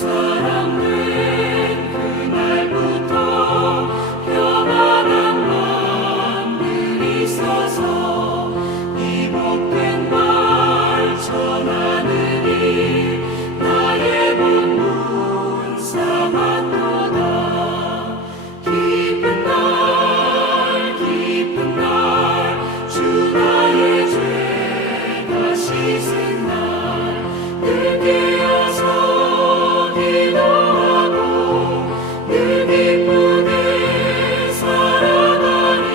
사람된 그날부터 평안한 마음들이 있어서 이 복된 말 전하느니 나의 본문 삼았도다. 기쁜 날 주 나의 죄 다 씻은 날 늘 깨어서 기도하고 늘 기쁘게 살아가리.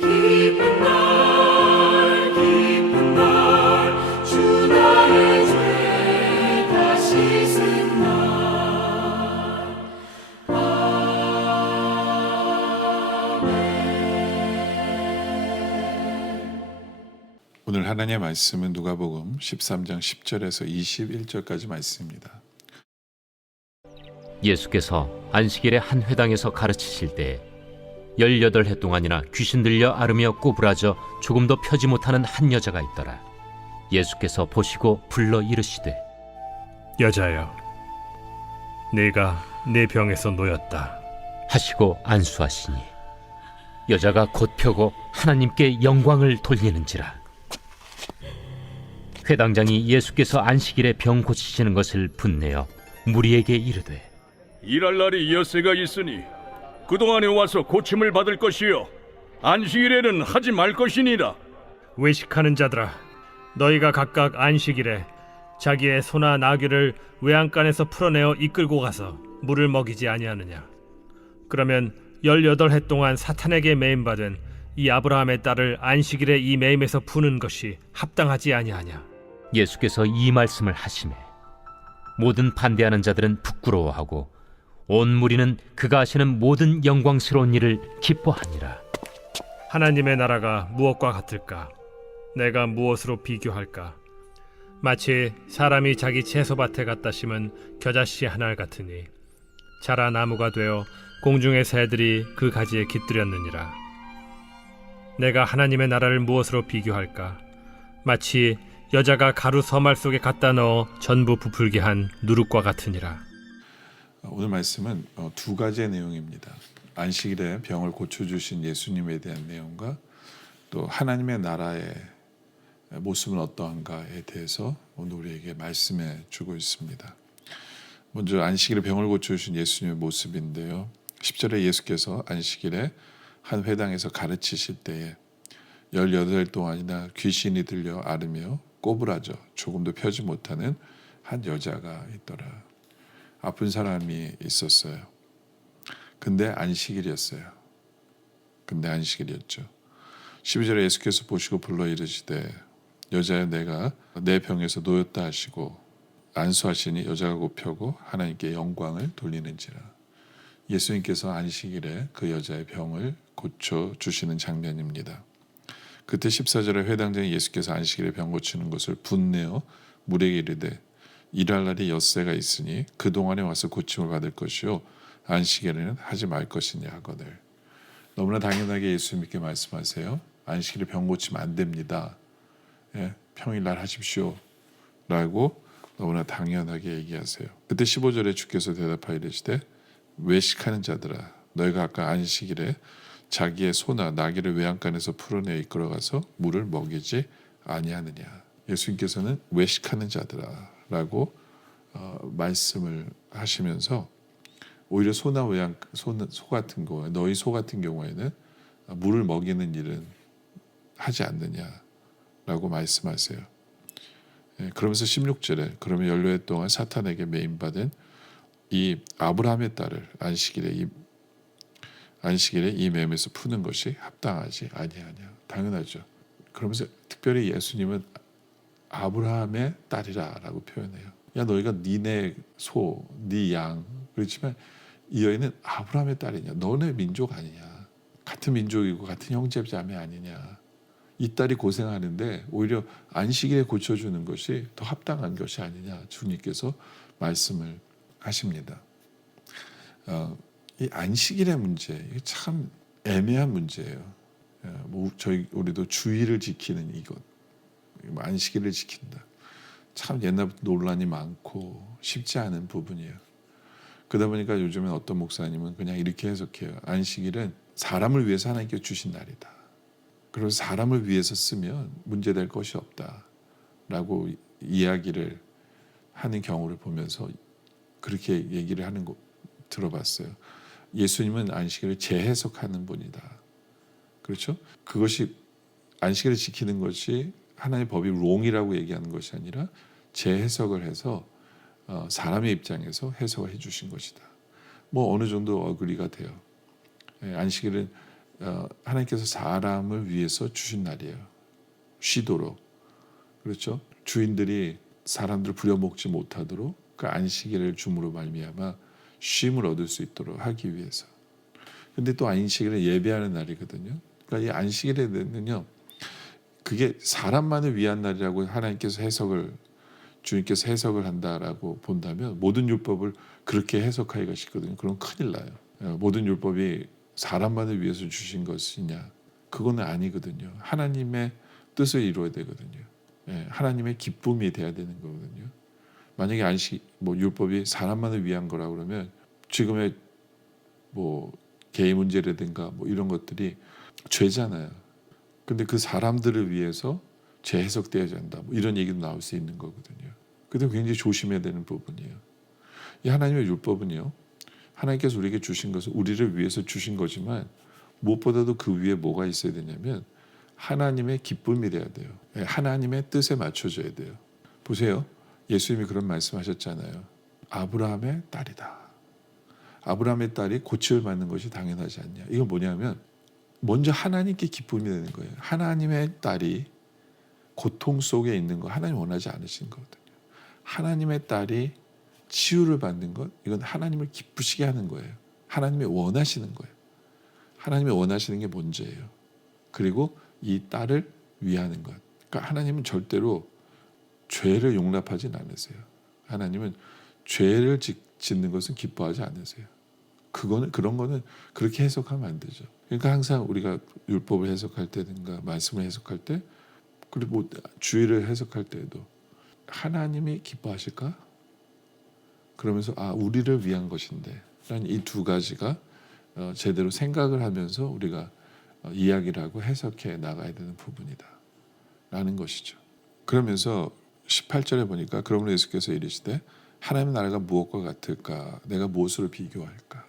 기쁜 날 주 나의 죄 다 씻은 날. 오늘 하나님의 말씀은 누가복음 13장 10절에서 21절까지 말씀입니다. 예수께서 안식일에 한 회당에서 가르치실 때 18해 동안이나 귀신 들려 앓으며 꼬부라져 조금도 펴지 못하는 한 여자가 있더라. 예수께서 보시고 불러 이르시되 여자여, 네가 내 병에서 놓였다 하시고 안수하시니 여자가 곧 펴고 하나님께 영광을 돌리는지라. 회당장이 예수께서 안식일에 병 고치시는 것을 분내어 무리에게 이르되 일할 날이 엿새가 있으니 그동안에 와서 고침을 받을 것이요 안식일에는 하지 말 것이니라. 외식하는 자들아, 너희가 각각 안식일에 자기의 소나 나귀를 외양간에서 풀어내어 이끌고 가서 물을 먹이지 아니하느냐. 그러면 18해 동안 사탄에게 매임받은 이 아브라함의 딸을 안식일에 이 매임에서 푸는 것이 합당하지 아니하냐. 예수께서 이 말씀을 하시매 모든 반대하는 자들은 부끄러워하고 온 무리는 그가 하시는 모든 영광스러운 일을 기뻐하니라. 하나님의 나라가 무엇과 같을까? 내가 무엇으로 비교할까? 마치 사람이 자기 채소밭에 갖다 심은 겨자씨 한 알 같으니 자라 나무가 되어 공중의 새들이 그 가지에 깃들였느니라. 내가 하나님의 나라를 무엇으로 비교할까? 마치 여자가 가루 서말 속에 갖다 넣어 전부 부풀게 한 누룩과 같으니라. 오늘 말씀은 두 가지의 내용입니다. 안식일에 병을 고쳐주신 예수님에 대한 내용과 또 하나님의 나라의 모습은 어떠한가에 대해서 오늘 우리에게 말씀해 주고 있습니다. 먼저 안식일에 병을 고쳐주신 예수님의 모습인데요. 10절에 예수께서 안식일에 한 회당에서 가르치실 때에 18일 동안이나 귀신이 들려 앓으며 꼬부라져 조금도 펴지 못하는 한 여자가 있더라. 아픈 사람이 있었어요. 근데 안식일이었죠. 12절에 예수께서 보시고 불러 이르시되 여자여, 내가 내 병에서 놓였다 하시고 안수하시니 여자가 곧 펴고 하나님께 영광을 돌리는지라. 예수님께서 안식일에 그 여자의 병을 고쳐주시는 장면입니다. 그때 14절에 회당장이 예수께서 안식일에 병 고치는 것을 분내어 무리에게 이르되 일할 날이 엿새가 있으니 그동안에 와서 고침을 받을 것이요 안식일에는 하지 말 것이냐 하거늘. 너무나 당연하게 예수님께 말씀하세요. 안식일에 병 고치면 안 됩니다. 평일날 하십시오 라고 너무나 당연하게 얘기하세요. 그때 15절에 주께서 대답하여 이르시되 외식하는 자들아, 너희가 아까 안식일에 자기의 소나 나귀를 외양간에서 풀어내어 이끌어가서 물을 먹이지 아니하느냐. 예수님께서는 외식하는 자들아 라고 말씀을 하시면서 오히려 소 같은 경우에, 너희 소 같은 경우에는 물을 먹이는 일은 하지 않느냐라고 말씀하세요. 그러면서 16절에 그러면 18해 동안 사탄에게 매임받은 이 아브라함의 딸을 안식일에 이 매임에서 푸는 것이 합당하지 아니하냐. 당연하죠. 그러면서 특별히 예수님은 아브라함의 딸이라고 표현해요. 야, 너희가 니네 소, 니 양, 그렇지만 이 여인은 아브라함의 딸이냐. 너네 민족 아니냐. 같은 민족이고 같은 형제자매 아니냐. 이 딸이 고생하는데 오히려 안식일에 고쳐주는 것이 더 합당한 것이 아니냐. 주님께서 말씀을 하십니다. 이 안식일의 문제, 이게 참 애매한 문제예요. 우리도 주의를 지키는 이것, 안식일을 지킨다. 참 옛날부터 논란이 많고 쉽지 않은 부분이에요. 그러다 보니까 요즘엔 어떤 목사님은 그냥 이렇게 해석해요. 안식일은 사람을 위해서 하나님께 주신 날이다. 그래서 사람을 위해서 쓰면 문제될 것이 없다라고 이야기를 하는 경우를 보면서 그렇게 얘기를 하는 거 들어봤어요. 예수님은 안식일을 재해석하는 분이다. 그렇죠? 그것이 안식일을 지키는 것이 하나님의 법이 wrong이라고 얘기하는 것이 아니라 재해석을 해서 사람의 입장에서 해석을 해주신 것이다. 뭐 어느 정도 어그리가 돼요. 안식일은 하나님께서 사람을 위해서 주신 날이에요. 쉬도록. 그렇죠? 주인들이 사람들을 부려먹지 못하도록 그 안식일을 줌으로 말미암아 쉼을 얻을 수 있도록 하기 위해서. 근데 또 안식일은 예배하는 날이거든요. 그러니까 이 안식일에는요, 그게 사람만을 위한 날이라고 주님께서 해석을 한다라고 본다면 모든 율법을 그렇게 해석하기가 쉽거든요. 그럼 큰일 나요. 모든 율법이 사람만을 위해서 주신 것이냐? 그거는 아니거든요. 하나님의 뜻을 이루어야 되거든요. 하나님의 기쁨이 돼야 되는 거거든요. 만약에 율법이 사람만을 위한 거라 그러면 지금의 게이 문제라든가 이런 것들이 죄잖아요. 근데 그 사람들을 위해서 재해석되어야 한다. 이런 얘기도 나올 수 있는 거거든요. 그래서 굉장히 조심해야 되는 부분이에요. 이 하나님의 율법은요, 하나님께서 우리에게 주신 것은 우리를 위해서 주신 거지만 무엇보다도 그 위에 뭐가 있어야 되냐면 하나님의 기쁨이 돼야 돼요. 하나님의 뜻에 맞춰져야 돼요. 보세요. 예수님이 그런 말씀하셨잖아요. 아브라함의 딸이다. 아브라함의 딸이 고침을 받는 것이 당연하지 않냐. 이건 뭐냐면 먼저 하나님께 기쁨이 되는 거예요. 하나님의 딸이 고통 속에 있는 거 하나님 원하지 않으신 거거든요. 하나님의 딸이 치유를 받는 것, 이건 하나님을 기쁘시게 하는 거예요. 하나님이 원하시는 거예요. 하나님이 원하시는 게 먼저예요. 그리고 이 딸을 위하는 것. 그러니까 하나님은 절대로 죄를 용납하진 않으세요. 하나님은 죄를 짓는 것은 기뻐하지 않으세요. 그런 거는 그렇게 해석하면 안 되죠. 그러니까 항상 우리가 율법을 해석할 때든가 말씀을 해석할 때, 그리고 주의를 해석할 때에도 하나님이 기뻐하실까? 그러면서 우리를 위한 것인데 라는 이 두 가지가 제대로 생각을 하면서 우리가 이야기를 하고 해석해 나가야 되는 부분이다 라는 것이죠. 그러면서 18절에 보니까 그러므로 예수께서 이르시되 하나님의 나라가 무엇과 같을까? 내가 무엇으로 비교할까?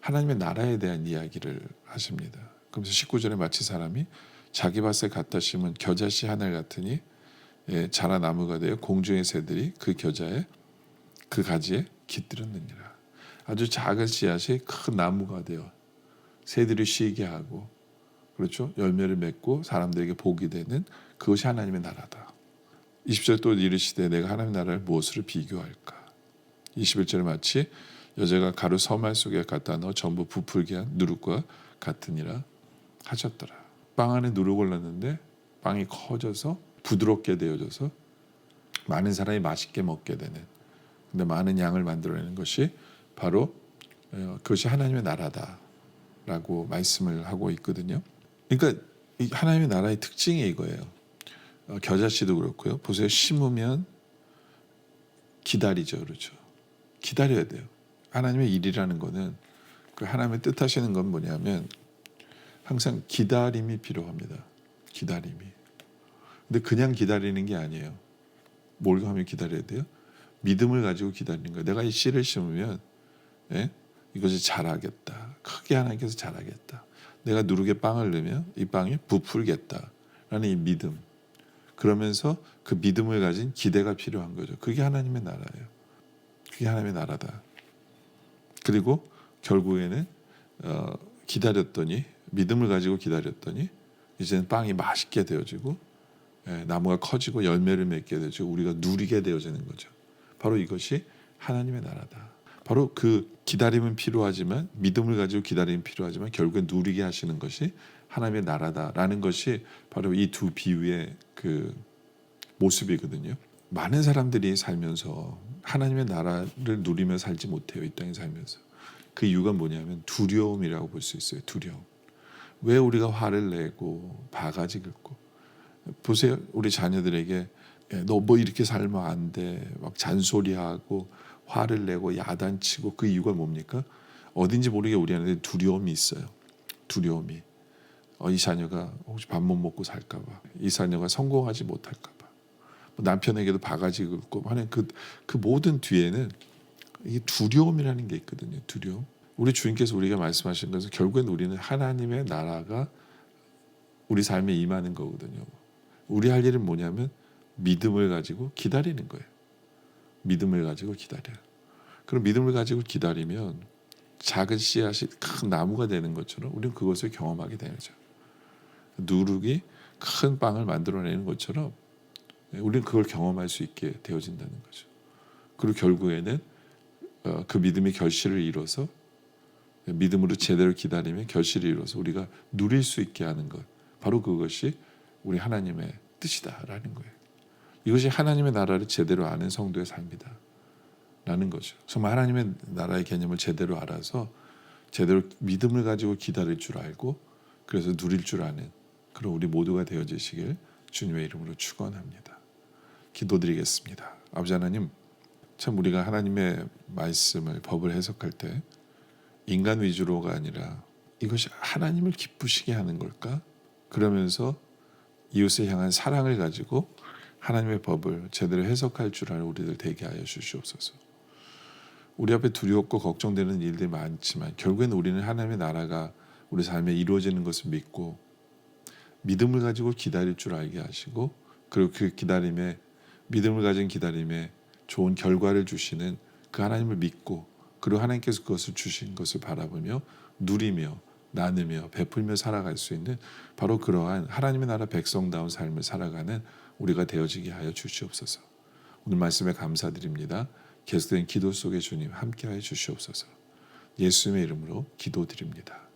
하나님의 나라에 대한 이야기를 하십니다. 그러면서 19절에 마치 사람이 자기 밭에 갖다 심은 겨자씨 하늘 같으니 자라 나무가 되어 공중의 새들이 그 겨자에 그 가지에 깃들었느니라. 아주 작은 씨앗이 큰 나무가 되어 새들이 쉬게 하고, 그렇죠? 열매를 맺고 사람들에게 복이 되는 그것이 하나님의 나라다. 20절 또 이르시되 내가 하나님의 나라를 무엇으로 비교할까? 21절에 마치 여자가 가루 서말 속에 갖다 넣어 전부 부풀게 한 누룩과 같으니라 하셨더라. 빵 안에 누룩을 넣었는데 빵이 커져서 부드럽게 되어져서 많은 사람이 맛있게 먹게 되는, 근데 많은 양을 만들어내는 것이 바로 그것이 하나님의 나라다라고 말씀을 하고 있거든요. 그러니까 이 하나님의 나라의 특징이 이거예요. 겨자씨도 그렇고요. 보세요. 심으면 기다리죠. 그렇죠. 기다려야 돼요. 하나님의 일이라는 거는, 그 하나님의 뜻하시는 건 뭐냐면 항상 기다림이 필요합니다. 기다림이. 근데 그냥 기다리는 게 아니에요. 뭘 하면 기다려야 돼요? 믿음을 가지고 기다리는 거예요. 내가 이 씨를 심으면 이것이 자라겠다. 크게 하나님께서 자라겠다. 내가 누룩에 빵을 넣으면 이 빵이 부풀겠다라는 이 믿음. 그러면서 그 믿음을 가진 기대가 필요한 거죠. 그게 하나님의 나라예요. 그게 하나님의 나라다. 그리고 결국에는 기다렸더니, 믿음을 가지고 기다렸더니 이제는 빵이 맛있게 되어지고 나무가 커지고 열매를 맺게 되어지고 우리가 누리게 되어지는 거죠. 바로 이것이 하나님의 나라다. 바로 그 기다림은 필요하지만, 믿음을 가지고 기다림은 필요하지만 결국엔 누리게 하시는 것이 하나님의 나라다라는 것이 바로 이 두 비유의 그 모습이거든요. 많은 사람들이 살면서 하나님의 나라를 누리며 살지 못해요. 이 땅에 살면서. 그 이유가 뭐냐면 두려움이라고 볼 수 있어요. 두려움. 왜 우리가 화를 내고 바가지 긁고. 보세요. 우리 자녀들에게 너 뭐 이렇게 살면 안 돼. 막 잔소리하고 화를 내고 야단치고 그 이유가 뭡니까? 어딘지 모르게 우리 안에 두려움이 있어요. 두려움이. 이 자녀가 혹시 밥 못 먹고 살까 봐. 이 자녀가 성공하지 못할까 봐. 뭐 남편에게도 바가지 긁고 하는 그 모든 뒤에는 이게 두려움이라는 게 있거든요. 두려움. 우리 주님께서 우리가 말씀하신 것은 결국엔 우리는 하나님의 나라가 우리 삶에 임하는 거거든요. 우리 할 일은 뭐냐면 믿음을 가지고 기다리는 거예요. 믿음을 가지고 기다려요. 그럼 믿음을 가지고 기다리면 작은 씨앗이 큰 나무가 되는 것처럼 우리는 그것을 경험하게 되죠. 누룩이 큰 빵을 만들어내는 것처럼 우리는 그걸 경험할 수 있게 되어진다는 거죠. 그리고 결국에는 그 믿음이 결실을 이뤄서 믿음으로 제대로 기다리면 결실을 이뤄서 우리가 누릴 수 있게 하는 것, 바로 그것이 우리 하나님의 뜻이다라는 거예요. 이것이 하나님의 나라를 제대로 아는 성도의 삶이다 라는 거죠. 정말 하나님의 나라의 개념을 제대로 알아서 제대로 믿음을 가지고 기다릴 줄 알고 그래서 누릴 줄 아는 그런 우리 모두가 되어지시길 주님의 이름으로 축원합니다. 기도드리겠습니다. 아버지 하나님, 참 우리가 하나님의 말씀을, 법을 해석할 때 인간 위주로가 아니라 이것이 하나님을 기쁘시게 하는 걸까? 그러면서 이웃을 향한 사랑을 가지고 하나님의 법을 제대로 해석할 줄 아는 우리들 되게 하여 주시옵소서. 우리 앞에 두렵고 걱정되는 일들이 많지만 결국에는 우리는 하나님의 나라가 우리 삶에 이루어지는 것을 믿고 믿음을 가지고 기다릴 줄 알게 하시고, 그리고 그 기다림에, 믿음을 가진 기다림에 좋은 결과를 주시는 그 하나님을 믿고, 그리고 하나님께서 그것을 주신 것을 바라보며 누리며 나누며 베풀며 살아갈 수 있는 바로 그러한 하나님의 나라 백성다운 삶을 살아가는 우리가 되어지게 하여 주시옵소서. 오늘 말씀에 감사드립니다. 계속된 기도 속에 주님 함께하여 주시옵소서. 예수님의 이름으로 기도드립니다.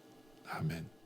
아멘.